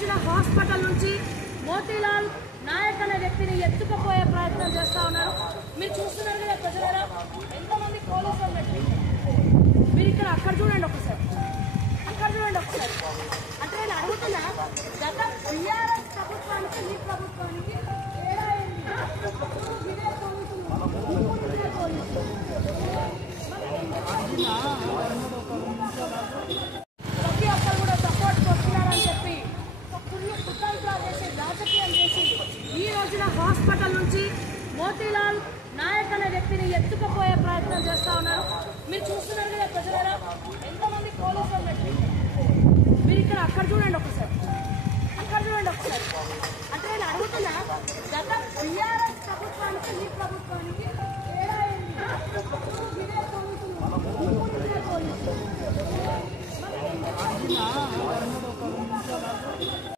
రోజున హాస్పిటల్ నుంచి మోతీలాల్ నాయక్ అనే వ్యక్తిని ఎత్తుకుపోయే ప్రయత్నం చేస్తా ఉన్నారు. మీరు చూస్తున్నారు కదా ప్రజలారా, ఎంతమంది పోలీసులు పెట్టి మీరు ఇక్కడ అక్కడ చూడండి ఒకసారి, అక్కడ చూడండి ఒకసారి. అంటే నేను అడుగుతున్నా, గత టీఆర్ఎస్ ప్రభుత్వానికి ఈ ప్రభుత్వానికి తేడా ఏంటి? ఇదే పోలీసులు ప్రతి ఒక్కరు కూడా సపోర్ట్ వస్తున్నారని చెప్పి ఫుల్ కుట్రలు చేసి రాజకీయం చేసి ఈ రోజున హాస్పిటల్ నుంచి మోతీలాల్ నాయక్ అనే వ్యక్తిని ఎత్తుకుపోయే ప్రయత్నం చేస్తా ఉన్నారు. మీరు చూస్తున్నారు కదా ప్రజలారా, ఎంతమంది పోలీసులు పెట్టి మీరు ఇక్కడ అక్కడ చూడండి ఒకసారి, అక్కడ చూడండి ఒకసారి. అంటే నేను అడుగుతున్నా, గత టీఆర్ఎస్ ప్రభుత్వానికి ఈ ప్రభుత్వానికి తేడా ఏంటి?